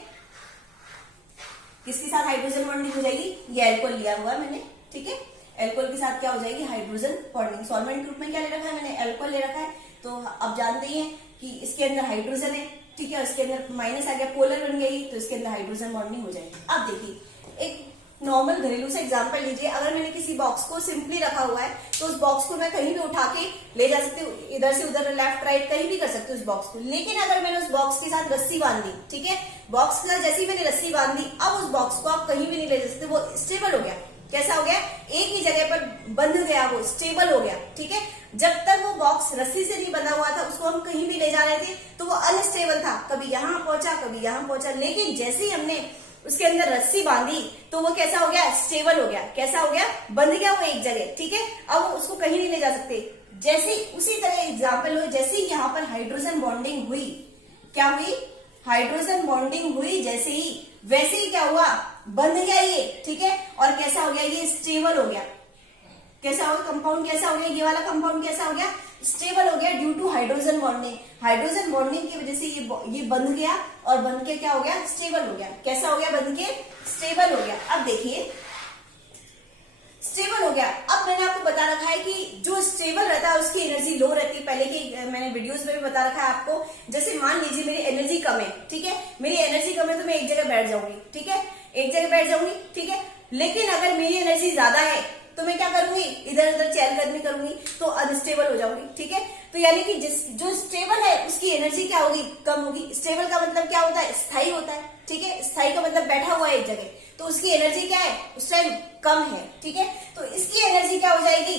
किसके साथ हाइड्रोजन बॉन्डिंग हो जाएगी, ये एल्कोहल लिया हुआ है मैंने। ठीक है, एल्कोहल के साथ क्या हो जाएगी, हाइड्रोजन बॉन्डिंग। सॉल्वेंट ग्रुप में क्या ले रखा है मैंने, एल्कोहल ले रखा है, तो अब जानते ही हैं कि इसके अंदर हाइड्रोजन है। ठीक है, इसके अंदर माइनस आ गया, पोलर बन गई, तो इसके अंदर हाइड्रोजन बॉन्डिंग हो जाएगी। अब देखिए, एक नॉर्मल घरेलू से एग्जांपल लीजिए। अगर मैंने किसी बॉक्स को सिंपली रखा हुआ है, तो उस बॉक्स को मैं कहीं भी उठा के ले जा सकती हूँ, इधर से उधर, लेफ्ट राइट कहीं भी कर सकती हूँ उस बॉक्स को। लेकिन अगर मैंने उस बॉक्स के साथ रस्सी बांध दी, ठीक है, बॉक्स के साथ जैसे ही मैंने रस्सी बांध दी, अब उस बॉक्स को आप कहीं भी नहीं ले जा सकते, वो स्टेबल हो गया। कैसा हो गया, एक ही जगह पर बंध गया, वो स्टेबल हो गया। ठीक है, जब तक वो बॉक्स रस्सी से नहीं बंधा हुआ था, उसको हम कहीं भी ले जा रहे थे, तो वो अनस्टेबल था, कभी यहाँ पहुंचा कभी यहाँ पहुंचा। लेकिन जैसे ही हमने उसके अंदर रस्सी बांधी, तो वो कैसा हो गया, स्टेबल हो गया। कैसा हो गया, बंध गया वो एक जगह। ठीक है, अब वो उसको कहीं नहीं ले जा सकते। जैसे उसी तरह एग्जाम्पल हुए, जैसे ही यहाँ पर हाइड्रोजन बॉन्डिंग हुई, क्या हुई, हाइड्रोजन बॉन्डिंग हुई जैसे ही, वैसे ही क्या हुआ, बंध गया ये। ठीक है, और कैसा हो गया, ये स्टेबल हो गया। कैसा हो गया, कंपाउंड कैसा हो गया, ये वाला कंपाउंड कैसा हो गया, स्टेबल हो गया due to hydrogen bonding. Hydrogen bonding की वजह से ये बंध गया, और बंध के क्या हो गया, स्टेबल हो गया। कैसा हो गया, बंध के स्टेबल हो गया। अब देखिए, स्टेबल हो गया। अब मैंने आपको बता रखा है कि जो स्टेबल रहता है उसकी एनर्जी लो रहती है। पहले की मैंने वीडियोस में भी बता रखा है आपको। जैसे मान लीजिए मेरी एनर्जी कम है, ठीक है, मेरी एनर्जी कम है, तो मैं एक जगह बैठ जाऊंगी। ठीक है, एक जगह बैठ जाऊंगी। ठीक है, लेकिन अगर मेरी एनर्जी ज्यादा है, तो मैं क्या करूंगी, इधर उधर चहलकदमी करूंगी, तो अनस्टेबल हो जाऊंगी। ठीक है, तो यानी कि जो स्टेबल है उसकी एनर्जी क्या होगी, कम होगी। स्टेबल का मतलब क्या होता है, स्थायी होता है। ठीक है, स्थायी का मतलब बैठा हुआ है एक जगह, तो उसकी एनर्जी क्या है, उस टाइम कम है। ठीक है, तो इसकी एनर्जी क्या हो जाएगी,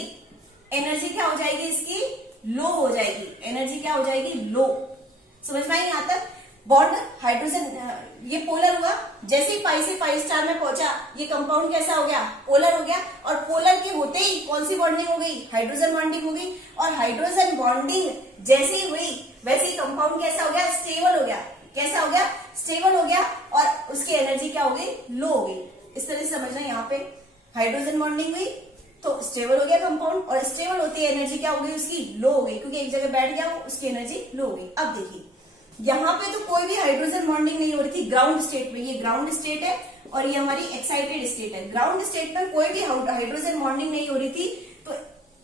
एनर्जी क्या हो जाएगी, इसकी लो हो जाएगी। एनर्जी क्या हो जाएगी, लो। समझ में आई यहाँ तक। बॉन्ड हाइड्रोजन, ये पोलर हुआ, जैसे ही पाई से पाई स्टार में पहुंचा, ये कंपाउंड कैसा हो गया, पोलर हो गया। और पोलर के होते ही कौन सी बॉन्डिंग हो गई, हाइड्रोजन बॉन्डिंग हो गई। और हाइड्रोजन बॉन्डिंग जैसे ही हुई, वैसे ही कंपाउंड कैसा हो गया, स्टेबल हो गया। कैसा हो गया, स्टेबल हो गया, और उसकी एनर्जी क्या हो गई, लो हो गई। इस तरह से समझना, यहाँ पे हाइड्रोजन बॉन्डिंग हुई तो स्टेबल हो गया कंपाउंड, और स्टेबल होती है एनर्जी क्या हो गई, उसकी लो हो गई, क्योंकि एक जगह बैठ गया वो, उसकी एनर्जी लो हो गई। अब देखिए, यहाँ पे तो कोई भी हाइड्रोजन बॉन्डिंग नहीं हो रही थी ग्राउंड स्टेट में। ये ग्राउंड स्टेट है और ये हमारी एक्साइटेड स्टेट है। ग्राउंड स्टेट में कोई भी हाइड्रोजन बॉन्डिंग नहीं हो रही थी, तो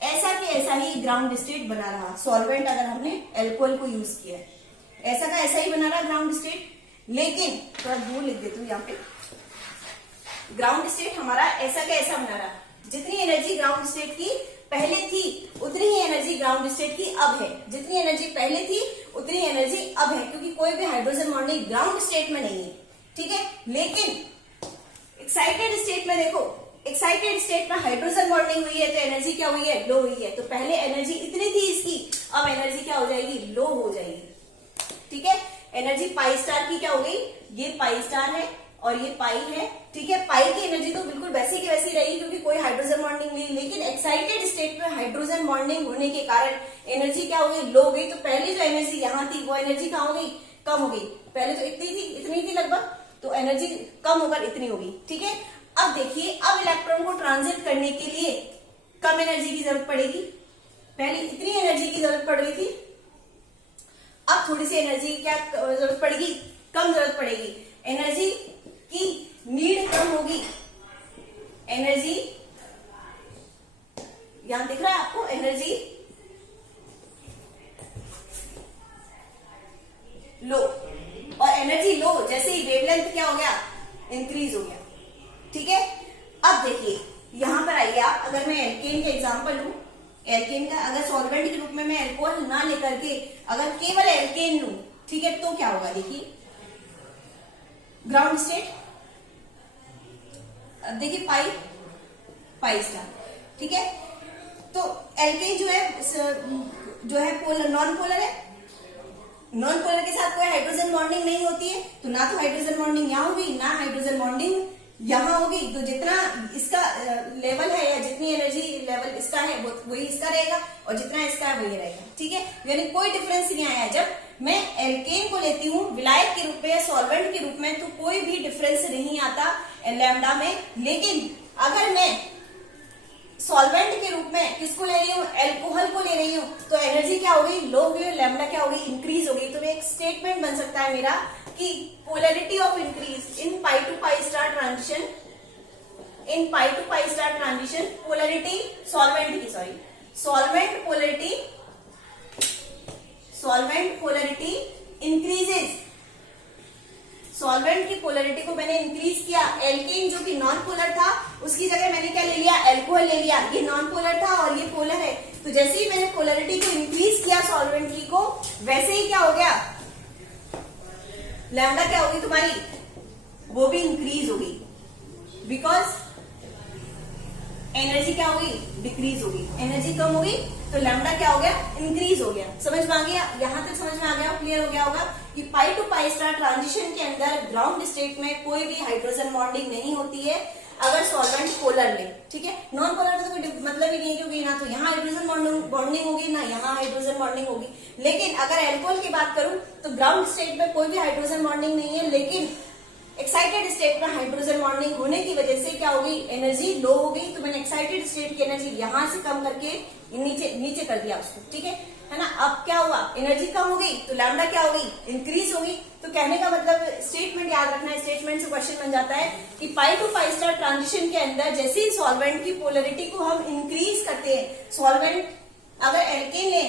ऐसा के ऐसा ही ग्राउंड स्टेट बना रहा। सॉल्वेंट अगर हमने एल्कोहल को यूज किया, ऐसा का ऐसा ही बना रहा ग्राउंड स्टेट। लेकिन थोड़ा दूर लिख देती हूँ यहाँ पे, ग्राउंड स्टेट हमारा ऐसा का ऐसा बना रहा। जितनी एनर्जी ग्राउंड स्टेट की पहले थी, उतनी ही एनर्जी ग्राउंड स्टेट की अब है। जितनी एनर्जी पहले थी, उतनी एनर्जी अब है, क्योंकि कोई भी हाइड्रोजन बॉन्डिंग ग्राउंड स्टेट में नहीं है। ठीक है, लेकिन एक्साइटेड स्टेट में देखो, एक्साइटेड स्टेट में हाइड्रोजन बॉन्डिंग हुई है, तो एनर्जी क्या हुई है, लो हुई है। तो पहले एनर्जी इतनी थी इसकी, अब एनर्जी क्या हो जाएगी, लो हो जाएगी। ठीक है, एनर्जी पाई स्टार की क्या हो गई, ये पाई स्टार है और ये पाई है। ठीक है, पाई की एनर्जी तो बिल्कुल वैसी की वैसी रही, क्योंकि कोई हाइड्रोजन बॉन्डिंग नहीं। लेकिन एक्साइटेड स्टेट में हाइड्रोजन बॉन्डिंग होने के कारण एनर्जी क्या हो गई, लो हो गई। तो पहले जो एनर्जी यहाँ थी, वो एनर्जी कहाँ हो गई, कम हो गई। पहले तो इतनी थी लगभग, तो एनर्जी कम होकर इतनी होगी। ठीक है, अब देखिए, अब इलेक्ट्रॉन को ट्रांजिट करने के लिए कम एनर्जी की जरूरत पड़ेगी। पहले इतनी एनर्जी की जरूरत पड़ रही थी, अब थोड़ी सी एनर्जी की क्या जरूरत पड़ेगी, कम जरूरत पड़ेगी। एनर्जी की नीड कम होगी, एनर्जी यहां दिख रहा है आपको एनर्जी लो, और एनर्जी लो जैसे ही वेवलेंथ क्या हो गया, इंक्रीज हो गया। ठीक है, अब देखिए यहां पर आइए आप, अगर मैं एल्केन का एग्जांपल लूं, एल्केन का अगर सॉल्वेंट के रूप में मैं अल्कोहल ना लेकर के अगर केवल एल्केन लूं, ठीक है, तो क्या होगा देखिए, ग्राउंड स्टेट, अब देखिए पाई स्टार। ठीक है, तो एल्केन जो है पोलर, नॉन पोलर है, नॉन पोलर के साथ कोई हाइड्रोजन बॉन्डिंग नहीं होती है, तो ना तो हाइड्रोजन बॉन्डिंग यहां होगी ना हाइड्रोजन बॉन्डिंग यहां होगी, तो जितना इसका लेवल है या जितनी एनर्जी लेवल इसका है वही इसका रहेगा, और जितना इसका है वही रहेगा। ठीक है, यानी कोई डिफरेंस नहीं आया। जब मैं एल्केन को लेती हूँ विलायक के रूप में या सॉल्वेंट के रूप में, तो कोई भी डिफरेंस नहीं आता लैम्डा में। लेकिन अगर मैं सॉल्वेंट के रूप में किसको ले रही हूँ, एल्कोहल को ले रही हूँ, तो एनर्जी क्या होगी, लो होगी, लैम्डा क्या होगी, इंक्रीज होगी। तो एक स्टेटमेंट बन सकता है मेरा कि polarity of increase in pi to pi star transition, in pi to pi star transition polarity solvent की, sorry solvent polarity increases, solvent की पोलैरिटी को मैंने इंक्रीज किया। एल्केन जो कि नॉन पोलर था उसकी जगह मैंने क्या ले लिया, एल्कोहल ले लिया। ये नॉन पोलर था और ये पोलर है, तो जैसे ही मैंने पोलैरिटी को इंक्रीज किया सॉल्वेंट की को, वैसे ही क्या हो गया, लैम्डा क्या होगी तुम्हारी, वो भी इंक्रीज होगी, बिकॉज एनर्जी क्या होगी, डिक्रीज होगी। एनर्जी कम होगी तो लैम्डा क्या हो गया, इंक्रीज हो गया। समझ में आ गया, यहां तक समझ में आ गया, क्लियर हो गया होगा कि पाई टू पाई स्टार ट्रांजिशन के अंदर ग्राउंड स्टेट में कोई भी हाइड्रोजन बॉन्डिंग नहीं होती है अगर सॉल्वेंट पोलर ले। ठीक है, नॉन पोलर में तो कोई मतलब ही नहीं है, क्योंकि ना तो यहाँ हाइड्रोजन बॉन्डिंग होगी ना यहाँ हाइड्रोजन बॉन्डिंग होगी। लेकिन अगर एल्कोहल की बात करूं तो ग्राउंड स्टेट में कोई भी हाइड्रोजन बॉन्डिंग नहीं है, लेकिन एक्साइटेड स्टेट में हाइड्रोजन बॉन्डिंग होने की वजह से क्या होगी, एनर्जी लो हो गई। तो मैंने एक्साइटेड स्टेट की एनर्जी यहां से कम करके नीचे कर दिया उसको। ठीक है ना, अब क्या हुआ, एनर्जी कम हो गई तो लैम्डा क्या होगी, इंक्रीज होगी। तो कहने का मतलब स्टेटमेंट याद रखना है, स्टेटमेंट से क्वेश्चन बन जाता है कि पाई टू पाई स्टार ट्रांजिशन के अंदर जैसे ही सॉल्वेंट की पोलैरिटी को हम इंक्रीज करते हैं, सॉल्वेंट अगर एल्केन ले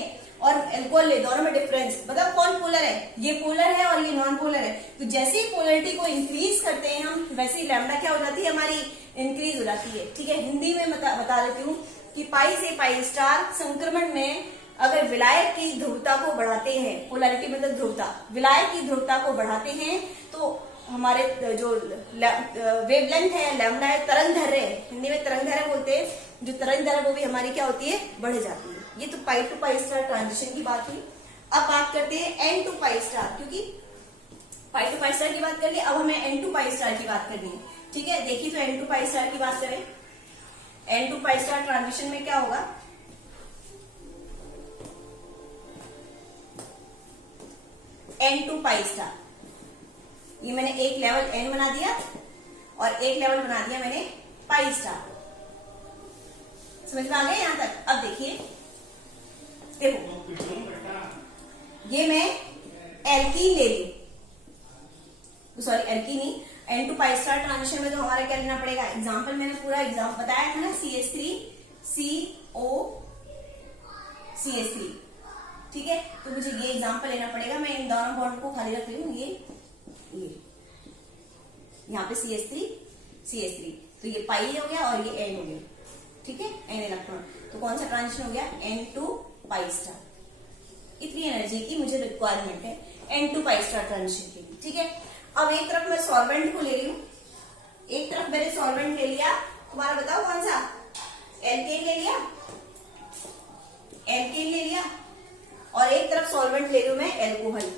और एल्कोहल ले, दोनों में डिफरेंस बताओ, कौन पोलर है, ये पोलर है और ये नॉन पोलर है। तो जैसे ही पोलैरिटी को इंक्रीज करते हैं हम, वैसे ही लैम्डा क्या हो जाती है, हमारी इंक्रीज हो जाती है। ठीक है, हिंदी में बता देती हूँ कि पाई से पाई स्टार संक्रमण में अगर विलायक की ध्रुवता को बढ़ाते हैं, पोलैरिटी मतलब ध्रुवता, विलायक की ध्रुवता को बढ़ाते हैं, तो हमारे जो वेवलेंथ है, लैम्डा है, तरंगदैर्घ्य है, हिंदी में तरंगदैर्घ्य बोलते हैं, जो तरंगदैर्घ्य वो भी हमारी क्या होती है, बढ़ जाती है। ये तो पाई टू पाई स्टार ट्रांजिशन की बात हुई। अब बात करते हैं एन टू पाई स्टार, क्योंकि पाई टू पाई स्टार की बात कर ली, अब हमें एन टू पाई स्टार की बात करनी है। ठीक है, देखिए तो एन टू पाई स्टार की बात करें, n to pi star transition में क्या होगा, एन टू पाई स्टार, ये मैंने एक लेवल एन बना दिया और एक लेवल बना दिया मैंने पाई स्टार। समझ में आ गया यहां तक। अब देखिए, देखो ये मैं एल्कीन ले ली, सॉरी एल्कीन नहीं, n to pi star transition में तो हमारा क्या लेना पड़ेगा, एग्जांपल मैंने पूरा एग्जाम्पल बताया था ना, CH3COCH3। ठीक है, तो मुझे ये एग्जांपल लेना पड़ेगा। मैं इन दोनों बॉन्ड को खाली रख रही हूँ, ये यहाँ पे CH3, तो ये पाई हो गया और ये एन हो गया। ठीक है, एन इलेक्ट्रॉन, तो कौन सा ट्रांजिशन हो गया, एन टू पाई स्टार। इतनी एनर्जी की मुझे रिक्वायरमेंट है n to pi star transition की। ठीक है, अब एक तरफ मैं सॉल्वेंट को ले रही हूँ, एक तरफ मैंने सॉल्वेंट ले लिया, तुम्हारा बताओ कौन सा, एल्केन ले लिया, एल्केन ले लिया, और एक तरफ सॉल्वेंट ले रही हूं मैं एल्कोहल,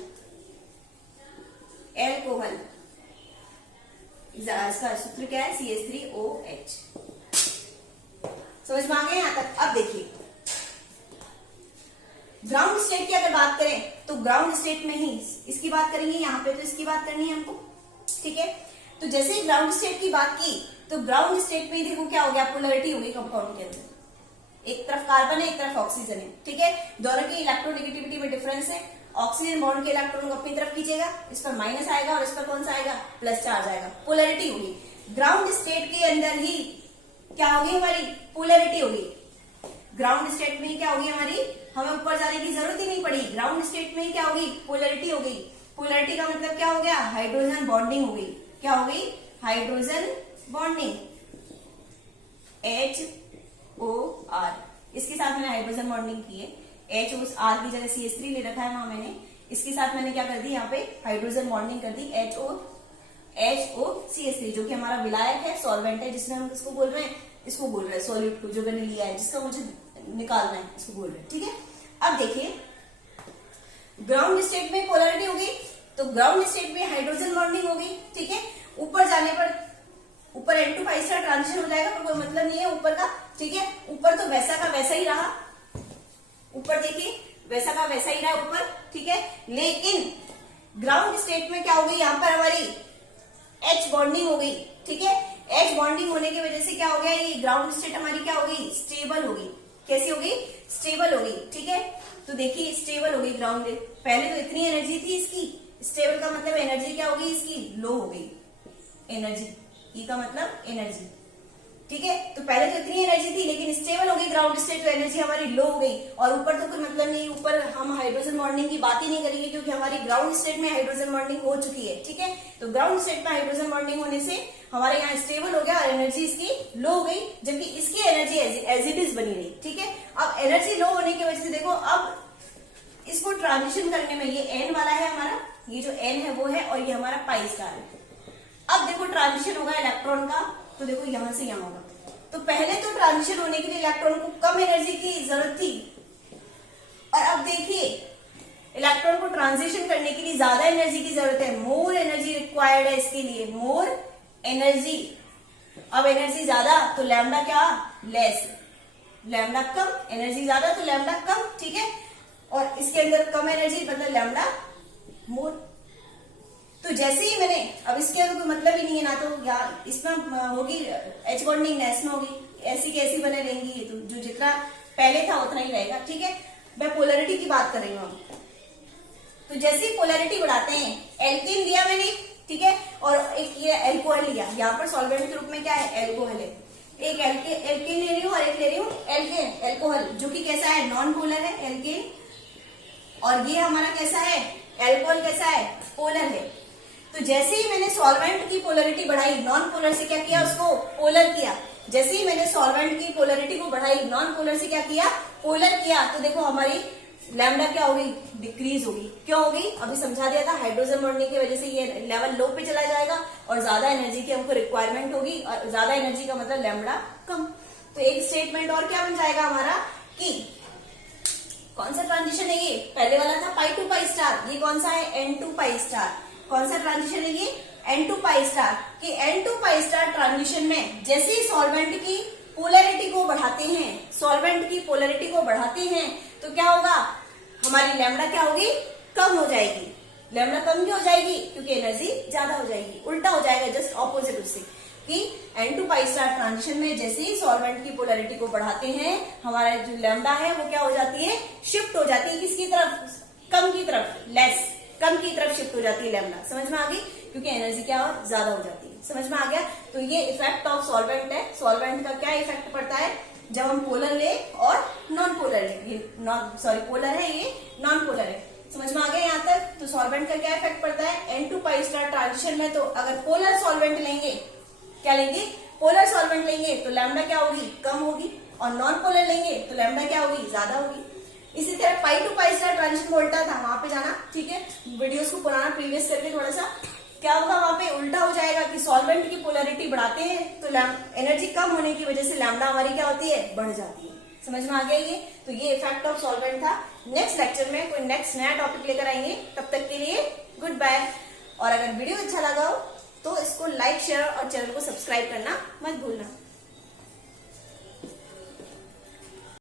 एल्कोहल इसका सूत्र क्या है, CH3OH। समझ में आ गया यहां तक। अब देखिए ग्राउंड स्टेट की अगर बात करें तो ग्राउंड स्टेट में ही इसकी बात करेंगे, यहाँ पे तो इसकी बात करनी है हमको। ठीक है, तो जैसे ही ग्राउंड स्टेट की बात की तो ग्राउंड स्टेट में देखो क्या हो गया, पोलैरिटी हो गई कंपाउंड के अंदर, एक तरफ कार्बन है एक तरफ ऑक्सीजन है। ठीक है, दोनों की इलेक्ट्रोनेगेटिविटी में डिफरेंस है, ऑक्सीजन बॉन्ड के इलेक्ट्रॉन को अपनी तरफ खींचेगा, इस पर माइनस आएगा और इस पर कौन सा आएगा, प्लस चार्ज आएगा, पोलैरिटी होगी। ग्राउंड स्टेट के अंदर ही क्या होगी, हमारी पोलैरिटी होगी। ग्राउंड स्टेट में क्या होगी हमारी, हमें ऊपर जाने की जरूरत ही नहीं पड़ी। ग्राउंड स्टेट में क्या होगी, पोलैरिटी हो गई। पोलैरिटी का मतलब क्या हो गया, हाइड्रोजन बॉन्डिंग हो गई। क्या हो गई, हाइड्रोजन बॉन्डिंग, HOR। इसके साथ मैंने हाइड्रोजन बॉन्डिंग की है, HOR की जगह CH3 ले रखा है वहां मैंने। इसके साथ मैंने क्या कर दी, यहाँ पे हाइड्रोजन बॉन्डिंग कर दी, HOCH3, जो कि हमारा विलायक है, सॉल्वेंट है, जिसमें हम किसको बोल रहे हैं, इसको बोल रहे हैं सॉल्यूट को, जो मैंने लिया है, जिसका मुझे निकालना है, इसको बोल रहे हैं। ठीक है, अब देखिए ग्राउंड स्टेट में पोलैरिटी होगी, तो ग्राउंड स्टेट में हाइड्रोजन बॉन्डिंग होगी। ठीक है, ऊपर जाने पर ऊपर N2 स्टार ट्रांजिशन हो जाएगा, पर कोई मतलब नहीं है ऊपर का। ठीक है, ऊपर तो वैसा का वैसा ही रहा, ऊपर देखिए वैसा का वैसा ही रहा ऊपर। ठीक है, लेकिन ग्राउंड स्टेट में क्या हो गई, यहाँ पर हमारी H बॉन्डिंग हो गई। ठीक है, H बॉन्डिंग होने की वजह से क्या हो गया, ये ग्राउंड स्टेट हमारी क्या हो गई, स्टेबल हो गई। कैसी हो गई, स्टेबल हो गई। ठीक है, तो देखिए स्टेबल हो गई ग्राउंड। पहले तो इतनी एनर्जी थी इसकी, स्टेबल का मतलब एनर्जी क्या हो गई इसकी, लो हो गई एनर्जी, ई का मतलब एनर्जी। ठीक है, तो पहले तो इतनी एनर्जी थी, लेकिन स्टेबल हो गई ग्राउंड स्टेट, तो एनर्जी हमारी लो हो गई। और ऊपर तो कोई मतलब नहीं, ऊपर हम हाइड्रोजन बॉन्डिंग की बात ही नहीं करेंगे, क्योंकि हमारी ग्राउंड स्टेट में हाइड्रोजन बॉन्डिंग हो चुकी है। ठीक है, तो ग्राउंड स्टेट में हाइड्रोजन बॉन्डिंग होने से हमारे यहाँ स्टेबल हो गया और एनर्जी इसकी लो हो गई, जबकि इसकी एनर्जी एज इट इज बनी रही। ठीक है, अब एनर्जी लो होने की वजह से देखो, अब इसको ट्रांजिशन करने में, ये N वाला है हमारा, ये जो N है वो है, और ये हमारा पाई स्टार है। अब देखो ट्रांजिशन होगा इलेक्ट्रॉन का, तो देखो यहां से यहां होगा। तो पहले तो ट्रांजिशन होने के लिए इलेक्ट्रॉन को कम एनर्जी की जरूरत थी, और अब देखिए इलेक्ट्रॉन को ट्रांजिशन करने के लिए ज्यादा एनर्जी की जरूरत है, मोर एनर्जी रिक्वायर्ड है इसके लिए, मोर एनर्जी। अब एनर्जी ज्यादा तो लैम्डा क्या, लेस, लैम्डा कम, एनर्जी ज्यादा तो लैम्डा कम। ठीक है, और इसके अंदर कम एनर्जी मतलब लैम्डा मोर। तो जैसे ही मैंने, अब इसके अंदर कोई मतलब ही नहीं है ना, तो यहाँ इसमें होगी H बॉन्डिंग, ना इसमें होगी, ऐसी कैसी बने रहेंगी, ये तो जो जितना पहले था उतना ही रहेगा। ठीक है, मैं पोलैरिटी की बात कर रही हूँ। तो जैसे ही पोलैरिटी बढ़ाते हैं, एल्कीन लिया मैंने, ठीक है, और एक ये एल्कोहल लिया, यहाँ पर सॉल्वेंट के रूप में क्या है, एल्कोहल है। एक एल्कीन ले रही हूँ और एक ले रही हूँ एल्कोहल, जो कि कैसा है, नॉन पोलर है एल्कीन, और ये हमारा कैसा है, एल्कोहल कैसा है, पोलर है। तो जैसे ही मैंने सॉल्वेंट की पोलैरिटी बढ़ाई, नॉन पोलर से क्या किया, उसको पोलर किया। जैसे ही मैंने सॉल्वेंट की पोलैरिटी को बढ़ाई, नॉन पोलर से क्या किया, पोलर किया, तो देखो हमारी लैम्डा क्या होगी, डिक्रीज होगी। क्यों होगी, अभी समझा दिया था, हाइड्रोजन बॉन्डिंग की वजह से ये लेवल लो पे चला जाएगा और ज्यादा एनर्जी की हमको रिक्वायरमेंट होगी, और ज्यादा एनर्जी का मतलब लैम्डा कम। तो एक स्टेटमेंट और क्या बन जाएगा हमारा, कि कौन सा ट्रांजिशन है ये, पहले वाला था पाई टू पाई स्टार, ये कौन सा है, N2 पाई स्टार। कौन सा ट्रांजिशन है ये, N2 पाई स्टार। कि N2 पाई स्टार ट्रांजिशन में जैसे ही सॉल्वेंट की पोलैरिटी को बढ़ाते हैं, सॉल्वेंट की पोलैरिटी को बढ़ाते हैं, तो क्या होगा, हमारी लैम्डा क्या होगी, कम हो जाएगी। लैम्डा कम क्यों हो जाएगी, क्योंकि एनर्जी ज्यादा हो जाएगी। उल्टा हो जाएगा, जस्ट ऑपोजिट उससे, कि N2 पाई स्टार ट्रांजिशन में जैसे ही सॉल्वेंट की पोलैरिटी को बढ़ाते हैं, हमारा जो लैम्डा है वो क्या हो जाती है, शिफ्ट हो जाती है किसकी तरफ, कम की तरफ, लेस, कम की तरफ शिफ्ट हो जाती है लैम्डा। समझ में आ गई, क्योंकि एनर्जी क्या ज्यादा हो जाती है। समझ में आ गया। तो ये इफेक्ट ऑफ सॉल्वेंट है। सॉल्वेंट का क्या इफेक्ट पड़ता है, जब हम पोलर ले और नॉन पोलर ले, ये पोलर है, ये नॉन पोलर है। समझ में आ गया यहाँ तक। तो सॉल्वेंट का क्या इफेक्ट पड़ता है, N2 पाई स्टार ट्रांजिशन में। तो अगर पोलर सॉल्वेंट लेंगे, क्या लेंगे, पोलर सॉल्वेंट लेंगे, तो लैम्डा क्या होगी, कम होगी, और नॉन पोलर लेंगे तो लैम्डा क्या होगी, ज्यादा होगी। इसी तरह पाई टू पाई स्टार ट्रांजिशन में उल्टा था, वहां पे जाना, ठीक है, वीडियोस को पुराना प्रीवियस करके थोड़ा सा क्या होगा, वहां पे उल्टा हो जाएगा कि सॉल्वेंट की पोलैरिटी बढ़ाते हैं तो एनर्जी कम होने की वजह से लैम्डा हमारी क्या होती है, बढ़ जाती है। समझ में आ गया ये। तो ये इफेक्ट ऑफ सॉल्वेंट था। नेक्स्ट लेक्चर में कोई नेक्स्ट नया टॉपिक लेकर आएंगे, तब तक के लिए गुड बाय। और अगर वीडियो अच्छा लगा हो तो इसको लाइक, शेयर और चैनल को सब्सक्राइब करना